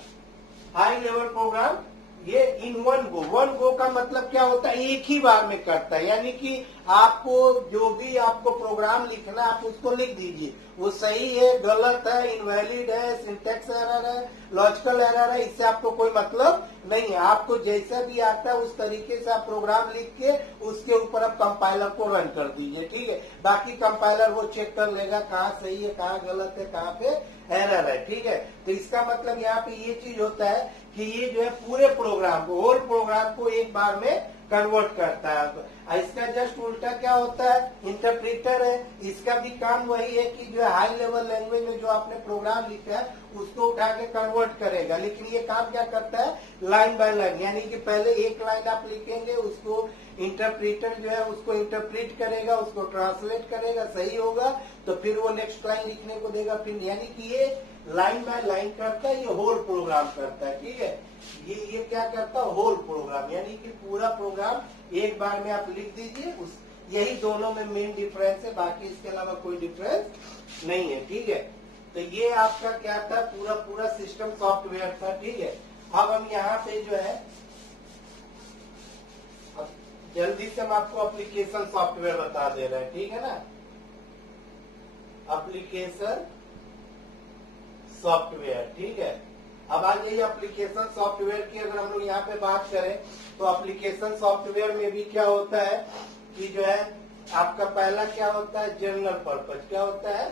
high level program ये इन वन गो का मतलब क्या होता है, एक ही बार में करता है। यानी कि आपको जो भी आपको प्रोग्राम लिखना है आप उसको लिख दीजिए, वो सही है गलत है, इनवैलिड है, सिंटैक्स एरर है, लॉजिकल एरर है, इससे आपको कोई मतलब नहीं है। आपको जैसा भी आता है उस तरीके से आप प्रोग्राम लिख के उसके ऊपर आप कंपाइलर को रन कर दीजिए, ठीक है। बाकी कंपाइलर वो चेक कर लेगा कहाँ सही है, कहाँ गलत है, कहाँ पे एरर है, ठीक है। तो इसका मतलब यहाँ पे ये चीज होता है कि ये जो है पूरे प्रोग्राम को, होल प्रोग्राम को एक बार में कन्वर्ट करता है। तो इसका जस्ट उल्टा क्या होता है, इंटरप्रेटर है। इसका भी काम वही है कि जो हाई लेवल लैंग्वेज में जो आपने प्रोग्राम लिखा है उसको उठा के कन्वर्ट करेगा, लेकिन ये काम क्या करता है, लाइन बाय लाइन। यानी कि पहले एक लाइन आप लिखेंगे, उसको इंटरप्रेटर जो है उसको इंटरप्रेट करेगा, उसको ट्रांसलेट करेगा, सही होगा तो फिर वो नेक्स्ट लाइन लिखने को देगा। फिर यानी कि ये लाइन बाय लाइन करता है, ये होल प्रोग्राम करता है, ठीक है। ये क्या करता है, होल प्रोग्राम, यानी कि पूरा प्रोग्राम एक बार में आप लिख दीजिए। उस यही दोनों में मेन डिफरेंस है, बाकी इसके अलावा कोई डिफरेंस नहीं है, ठीक है। तो ये आपका क्या था, पूरा सिस्टम सॉफ्टवेयर था, ठीक है। अब हम यहाँ पे जो है जल्दी से हम आपको एप्लीकेशन सॉफ्टवेयर बता दे रहे हैं, ठीक है ना। एप्लीकेशन सॉफ्टवेयर, ठीक है। अब आज ये एप्लीकेशन सॉफ्टवेयर की अगर हम लोग यहाँ पे बात करें तो एप्लीकेशन सॉफ्टवेयर में भी क्या होता है कि जो है आपका पहला क्या होता है, जनरल पर्पज। क्या होता है,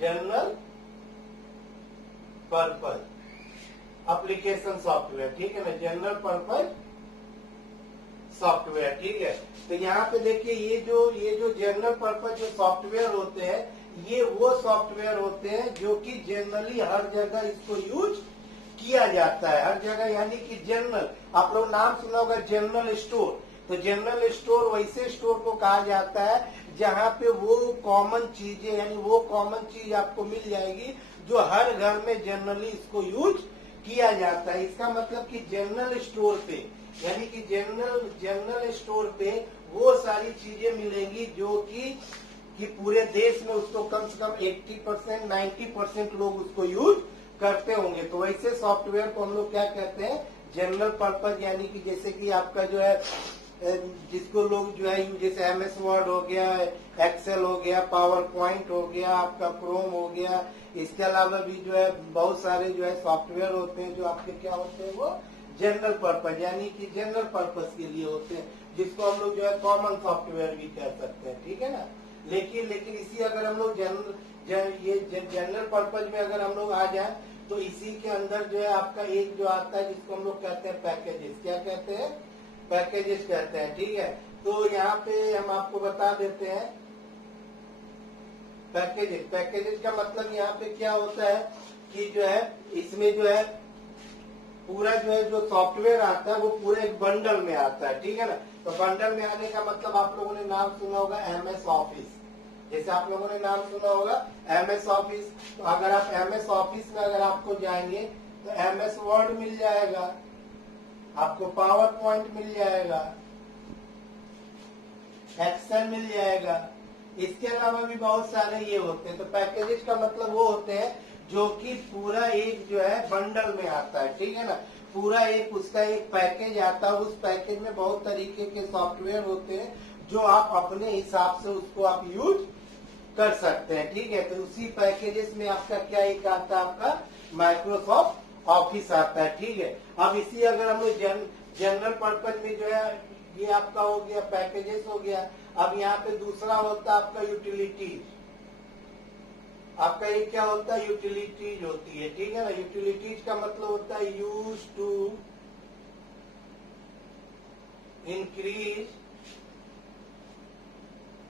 जनरल पर्पज एप्लीकेशन सॉफ्टवेयर, ठीक है ना, जनरल पर्पज सॉफ्टवेयर, ठीक है। तो यहाँ पे देखिए ये जो जनरल पर्पज जो सॉफ्टवेयर होते हैं, ये वो सॉफ्टवेयर होते हैं जो कि जनरली हर जगह इसको यूज किया जाता है, हर जगह। यानी कि जनरल, आप लोग नाम सुना होगा जनरल स्टोर। तो जनरल स्टोर वैसे स्टोर को कहा जाता है जहाँ पे वो कॉमन चीजें, यानी वो कॉमन चीज आपको मिल जाएगी जो हर घर में जनरली इसको यूज किया जाता है। इसका मतलब कि जनरल स्टोर पे, यानी कि जनरल स्टोर पे वो सारी चीजें मिलेंगी जो कि पूरे देश में उसको कम से कम 80% 90% लोग उसको यूज करते होंगे। तो वैसे सॉफ्टवेयर को हम लोग क्या कहते हैं, जनरल पर्पज। यानी कि जैसे कि आपका जो है जिसको लोग जो है जैसे MS वर्ड हो गया, एक्सेल हो गया, पावर पॉइंट हो गया, आपका क्रोम हो गया, इसके अलावा भी जो है बहुत सारे जो है सॉफ्टवेयर होते हैं जो आपके क्या होते हैं, वो जनरल पर्पज, यानी कि जनरल पर्पज के लिए होते हैं, जिसको हम लोग जो है कॉमन सॉफ्टवेयर भी कह सकते हैं, ठीक है ना। लेकिन इसी अगर हम लोग जनरल पर्पज में अगर हम लोग आ जाए तो इसी के अंदर जो है आपका एक जो आता है जिसको हम लोग कहते हैं पैकेजेस। क्या कहते हैं, पैकेजेस कहते हैं, ठीक है। तो यहाँ पे हम आपको बता देते हैं पैकेजेस का मतलब यहाँ पे क्या होता है कि जो है इसमें जो है पूरा जो है जो सॉफ्टवेयर आता है वो पूरे एक बंडल में आता है, ठीक है ना। तो बंडल में आने का मतलब आप लोगों ने नाम सुना होगा MS ऑफिस। जैसे आप लोगों ने नाम सुना होगा MS ऑफिस, तो अगर आप MS ऑफिस में अगर आपको जाएंगे तो MS वर्ड मिल जाएगा, आपको पावर पॉइंट मिल जाएगा, एक्सेल मिल जाएगा, इसके अलावा भी बहुत सारे ये होते हैं। तो पैकेजेस का मतलब वो होते हैं जो कि पूरा एक जो है बंडल में आता है, ठीक है ना। पूरा एक उसका एक पैकेज आता है, उस पैकेज में बहुत तरीके के सॉफ्टवेयर होते हैं जो आप अपने हिसाब से उसको आप यूज कर सकते हैं, ठीक है। तो उसी पैकेजेस में आपका क्या एक आता है, आपका माइक्रोसॉफ्ट ऑफिस आता है, ठीक है। अब इसी अगर हम लोग जनरल पर्पज में जो है ये आपका हो गया पैकेजेस हो गया। अब यहाँ पे दूसरा होता है आपका यूटिलिटीज। आपका ये क्या होता है, यूटिलिटीज होती है, ठीक है ना। यूटिलिटीज का मतलब होता है use to increase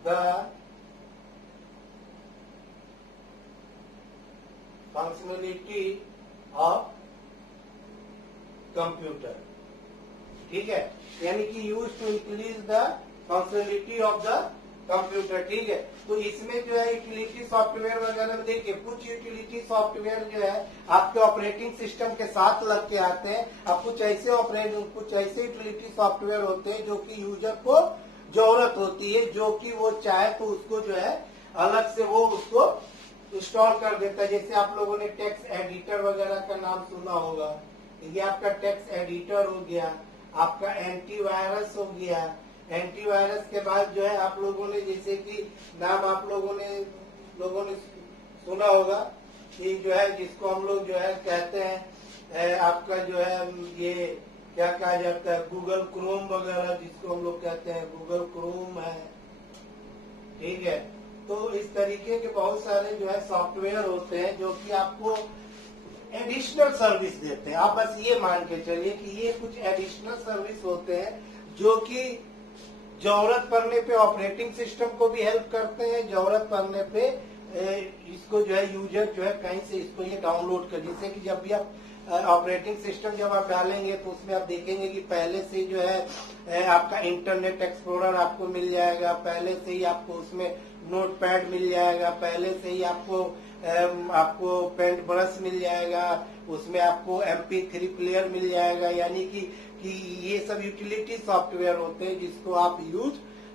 the functionality of computer, ठीक है। यानी कि use to increase the functionality of the computer, ठीक है। तो इसमें जो है यूटिलिटी सॉफ्टवेयर वगैरह में देखिए कुछ यूटिलिटी सॉफ्टवेयर जो है आपके ऑपरेटिंग सिस्टम के साथ लग के आते हैं। अब कुछ ऐसे यूटिलिटी सॉफ्टवेयर होते हैं जो कि यूजर को जरूरत होती है, जो कि वो चाहे तो उसको जो है अलग से वो उसको इंस्टॉल कर देता है। जैसे आप लोगों ने टेक्स्ट एडिटर वगैरह का नाम सुना होगा, ये आपका टेक्स्ट एडिटर हो गया, आपका एंटीवायरस हो गया। एंटीवायरस के बाद जो है आप लोगों ने जैसे कि नाम आप लोगों ने सुना होगा कि जो है जिसको हम लोग जो है कहते हैं आपका जो है ये क्या कहा जाता है, गूगल क्रोम वगैरह जिसको हम लोग कहते हैं, गूगल क्रोम है, ठीक है। तो इस तरीके के बहुत सारे जो है सॉफ्टवेयर होते हैं जो कि आपको एडिशनल सर्विस देते हैं। आप बस ये मान के चलिए कि ये कुछ एडिशनल सर्विस होते हैं जो कि जरूरत पड़ने पे ऑपरेटिंग सिस्टम को भी हेल्प करते हैं, जरूरत पड़ने पे इसको जो है यूजर जो है कहीं से इसको ये डाउनलोड कर, जैसे कि जब भी आप ऑपरेटिंग सिस्टम जब आप डालेंगे तो उसमें आप देखेंगे कि पहले से जो है आपका इंटरनेट एक्सप्लोरर आपको मिल जाएगा, पहले से ही आपको उसमें नोटपैड मिल जाएगा, पहले से ही आपको पेंट ब्रश मिल जाएगा, उसमें आपको MP3 प्लेयर मिल जाएगा। यानी कि ये सब यूटिलिटी सॉफ्टवेयर होते हैं जिसको आप यूज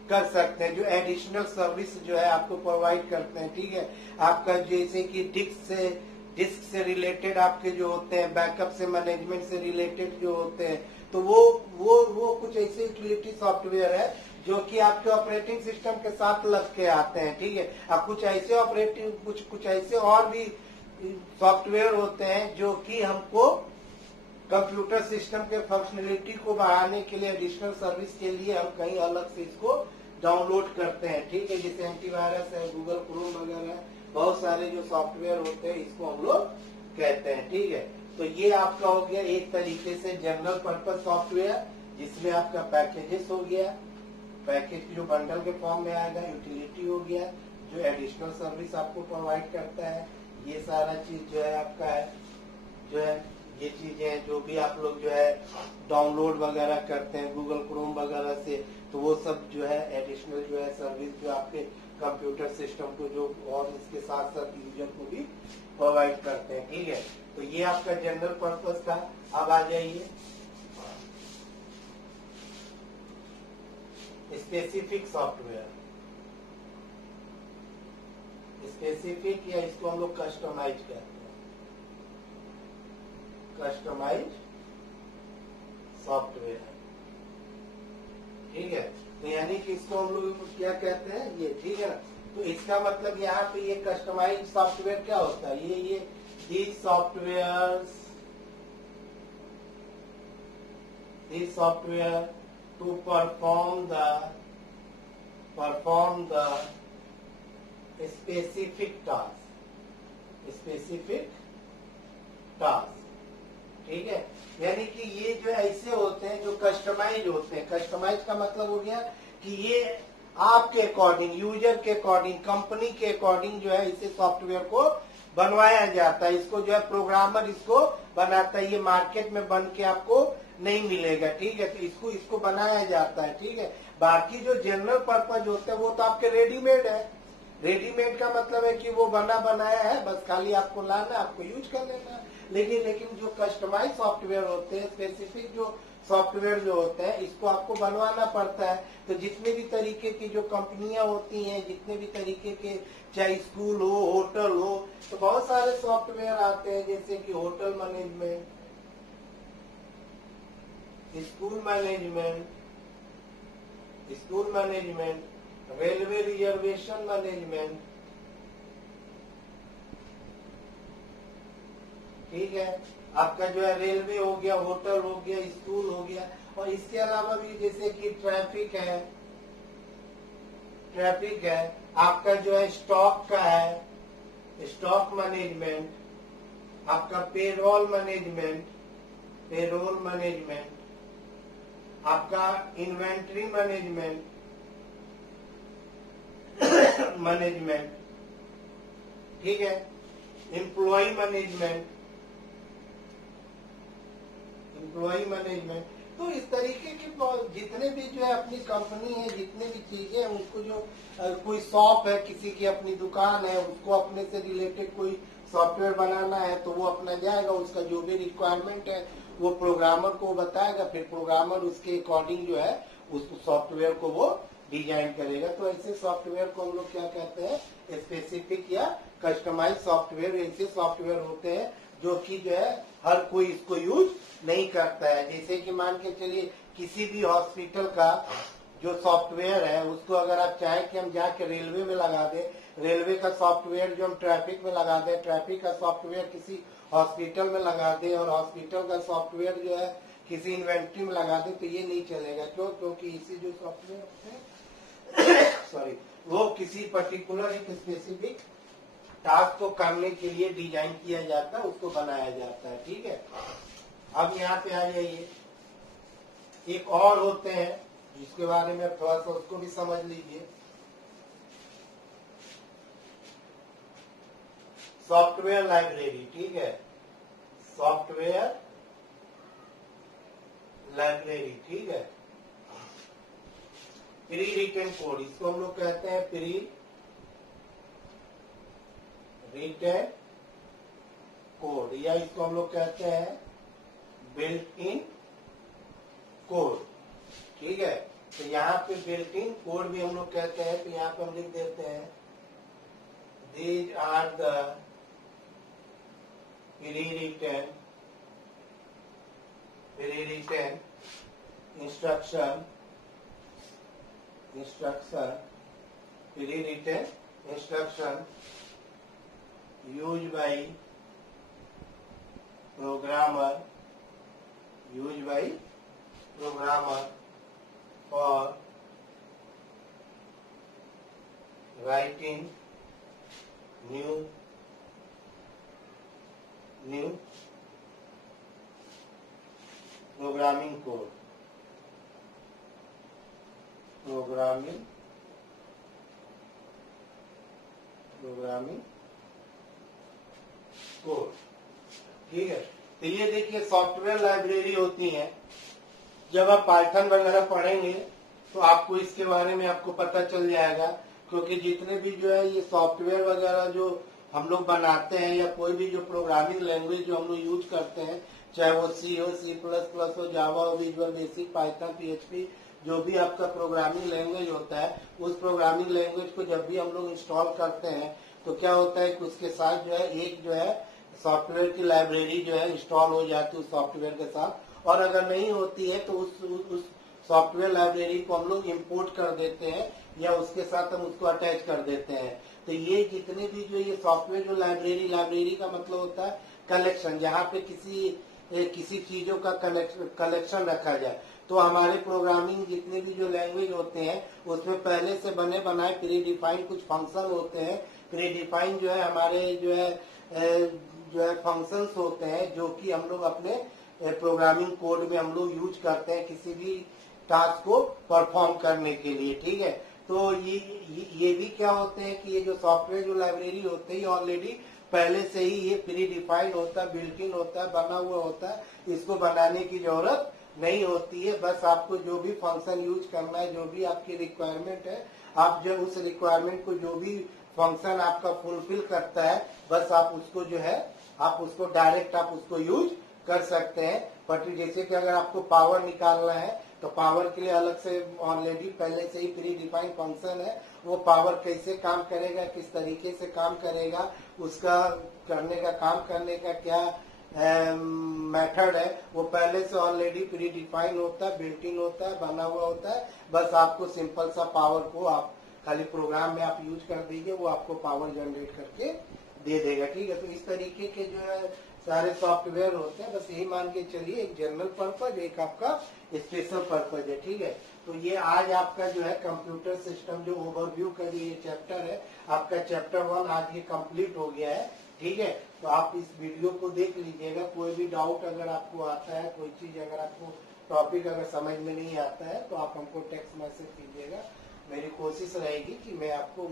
कर सकते हैं, जो एडिशनल सर्विस जो है आपको प्रोवाइड करते हैं, ठीक है। आपका जैसे कि डिस्क से रिलेटेड आपके जो होते हैं, बैकअप से मैनेजमेंट से रिलेटेड जो होते हैं, तो वो कुछ ऐसे यूटिलिटी सॉफ्टवेयर है जो कि आपके ऑपरेटिंग सिस्टम के साथ लग के आते हैं, ठीक है। अब कुछ ऐसे और भी सॉफ्टवेयर होते हैं जो कि हमको कंप्यूटर सिस्टम के फंक्शनलिटी को बढ़ाने के लिए एडिशनल सर्विस के लिए हम कहीं अलग से इसको डाउनलोड करते हैं, ठीक है। जैसे एंटीवायरस है, गूगल क्रोम वगैरह है, बहुत सारे जो सॉफ्टवेयर होते हैं इसको हम लोग कहते हैं, ठीक है। तो ये आपका हो गया एक तरीके से जनरल पर्पज सॉफ्टवेयर, जिसमें आपका पैकेजेस हो गया, पैकेज जो बंडल के फॉर्म में आएगा, यूटिलिटी हो गया जो एडिशनल सर्विस आपको प्रोवाइड करता है। ये सारा चीज जो है आपका है, जो है ये चीजें जो भी आप लोग जो है डाउनलोड वगैरह करते हैं गूगल क्रोम वगैरह से, तो वो सब जो है एडिशनल जो है सर्विस जो आपके कंप्यूटर सिस्टम को जो और इसके साथ साथ यूजर को भी प्रोवाइड करते हैं, ठीक है। तो ये आपका जनरल पर्पस था। अब आ जाइए स्पेसिफिक सॉफ्टवेयर। स्पेसिफिक या इसको हम लोग कस्टमाइज कहते हैं, कस्टमाइज सॉफ्टवेयर, ठीक है। तो यानी कि इसको हम लोग क्या कहते हैं, ये, ठीक है ना। तो इसका मतलब यहाँ पे ये कस्टमाइज सॉफ्टवेयर क्या होता है, ये these software to perform the specific task, ठीक है। यानी कि ये जो ऐसे होते हैं जो कस्टमाइज होते हैं। कस्टमाइज का मतलब हो गया कि ये आपके अकॉर्डिंग, यूजर के अकॉर्डिंग, कंपनी के अकॉर्डिंग जो है इसे सॉफ्टवेयर को बनवाया जाता है। इसको जो है प्रोग्रामर इसको बनाता है, ये मार्केट में बन के आपको नहीं मिलेगा, ठीक है। तो इसको बनाया जाता है, ठीक है। बाकी जो जनरल पर्पज होते हैं वो तो आपके रेडीमेड है। रेडीमेड का मतलब है कि वो बना बनाया है, बस खाली आपको लाना, आपको यूज कर लेना। लेकिन जो कस्टमाइज सॉफ्टवेयर होते हैं, स्पेसिफिक जो सॉफ्टवेयर जो होते हैं, इसको आपको बनवाना पड़ता है। तो जितने भी तरीके की जो कंपनियां होती हैं, जितने भी तरीके के, चाहे स्कूल हो, होटल हो, तो बहुत सारे सॉफ्टवेयर आते हैं, जैसे कि hotel management, school management, railway reservation management, ठीक है। आपका जो है रेलवे हो गया, होटल हो गया, स्कूल हो गया, और इसके अलावा भी जैसे कि ट्रैफिक है, आपका जो है स्टॉक का है, स्टॉक मैनेजमेंट, आपका पेरोल मैनेजमेंट, आपका इन्वेंट्री मैनेजमेंट, ठीक है। Employ management. तो इस तरीके की जितने भी जो है अपनी कंपनी है, जितने भी चीजें हैं, उनको जो कोई शॉप है, किसी की अपनी दुकान है, उसको अपने से रिलेटेड कोई सॉफ्टवेयर बनाना है, तो वो अपना जाएगा, उसका जो भी रिक्वायरमेंट है वो प्रोग्रामर को बताएगा, फिर प्रोग्रामर उसके अकॉर्डिंग जो है उस सॉफ्टवेयर को वो डिजाइन करेगा। तो ऐसे सॉफ्टवेयर को हम लोग क्या कहते हैं, स्पेसिफिक या कस्टमाइज सॉफ्टवेयर। ऐसे सॉफ्टवेयर होते हैं जो कि जो है हर कोई इसको यूज नहीं करता है। जैसे कि मान के चलिए किसी भी हॉस्पिटल का जो सॉफ्टवेयर है उसको अगर आप चाहें कि हम जाके रेलवे में लगा दें, रेलवे का सॉफ्टवेयर जो हम ट्रैफिक में लगा दें, ट्रैफिक का सॉफ्टवेयर किसी हॉस्पिटल में लगा दें और हॉस्पिटल का सॉफ्टवेयर जो है किसी इन्वेंट्री में लगा दें, तो ये नहीं चलेगा। क्यों? क्योंकि इसी जो सॉफ्टवेयर होते हैं सॉरी, वो किसी पर्टिकुलर एक स्पेसिफिक टास्क को करने के लिए डिजाइन किया जाता है, उसको बनाया जाता है। ठीक है, अब यहाँ पे आ जाइए, एक और होते हैं जिसके बारे में थोड़ा सा उसको भी समझ लीजिए। Software library. ठीक है, सॉफ्टवेयर लाइब्रेरी। ठीक है, प्री रिटन कोड, इसको हम लोग कहते हैं प्री रिटन कोड, या इसको हम लोग कहते हैं बिल्ट इन कोड। ठीक है, तो यहाँ पे बिल्ट इन कोड भी हम लोग कहते हैं। तो यहाँ पे हम लिख देते हैं these are the pre written instruction pre written instruction used by programmer for writing new programming code। Code. ठीक है, तो ये देखिए सॉफ्टवेयर लाइब्रेरी होती है। जब आप पाइथन वगैरह पढ़ेंगे तो आपको इसके बारे में आपको पता चल जाएगा, क्योंकि जितने भी जो है ये सॉफ्टवेयर वगैरह जो हम लोग बनाते हैं या कोई भी जो प्रोग्रामिंग लैंग्वेज जो हम लोग यूज करते हैं, चाहे वो सी हो, C++ हो, जावा हो, विजुअल बेसिक, पाइथन, PHP, जो भी आपका प्रोग्रामिंग लैंग्वेज होता है, उस प्रोग्रामिंग लैंग्वेज को जब भी हम लोग इंस्टॉल करते हैं तो क्या होता है कि उसके साथ जो है एक जो है सॉफ्टवेयर की लाइब्रेरी जो है इंस्टॉल हो जाती है उस सॉफ्टवेयर के साथ। और अगर नहीं होती है तो उस सॉफ्टवेयर लाइब्रेरी को हम लोग इंपोर्ट कर देते हैं या उसके साथ हम उसको अटैच कर देते हैं। तो ये जितने भी जो ये सॉफ्टवेयर जो लाइब्रेरी का मतलब होता है कलेक्शन, जहाँ पे किसी चीजों का कलेक्शन रखा जाए। तो हमारे प्रोग्रामिंग जितने भी जो लैंग्वेज होते हैं उसमें पहले से बने बनाए प्री डिफाइंड कुछ फंक्शन होते हैं। प्री डिफाइंड जो है हमारे जो है फंक्शंस होते हैं जो कि हम लोग अपने प्रोग्रामिंग कोड में हम लोग यूज करते हैं किसी भी टास्क को परफॉर्म करने के लिए। ठीक है, तो ये भी क्या होते हैं कि ये जो सॉफ्टवेयर जो लाइब्रेरी होते हैं ऑलरेडी पहले से ही ये प्री डिफाइंड होता है, बिल्ट इन होता है, बना हुआ होता है। इसको बनाने की जरूरत नहीं होती है। बस आपको जो भी फंक्शन यूज करना है, जो भी आपकी रिक्वायरमेंट है, आप जब उस रिक्वायरमेंट को जो भी फंक्शन आपका फुलफिल करता है, बस आप उसको जो है आप उसको डायरेक्ट आप उसको यूज कर सकते हैं। बट जैसे कि अगर आपको पावर निकालना है तो पावर के लिए अलग से ऑलरेडी पहले से ही प्री डिफाइंड फंक्शन है। वो पावर कैसे काम करेगा, किस तरीके से काम करेगा, उसका काम करने का क्या मेथड है, वो पहले से ऑलरेडी प्री डिफाइंड होता है, बिल्ट इन होता है, बना हुआ होता है। बस आपको सिंपल सा पावर को आप खाली प्रोग्राम में आप यूज कर दीजिए, वो आपको पावर जनरेट करके दे देगा। ठीक है, तो इस तरीके के जो है सारे सॉफ्टवेयर होते हैं। बस यही मान के चलिए, एक जनरल पर्पज, एक आपका स्पेशल पर्पज है। ठीक है, तो ये आज आपका जो है कंप्यूटर सिस्टम जो ओवरव्यू का जो ये चैप्टर है, आपका चैप्टर 1 आज ये कंप्लीट हो गया है। ठीक है, तो आप इस वीडियो को देख लीजिएगा। कोई भी डाउट अगर आपको आता है, कोई चीज अगर आपको टॉपिक अगर समझ में नहीं आता है तो आप हमको टेक्स्ट मैसेज कीजिएगा। मेरी कोशिश रहेगी कि मैं आपको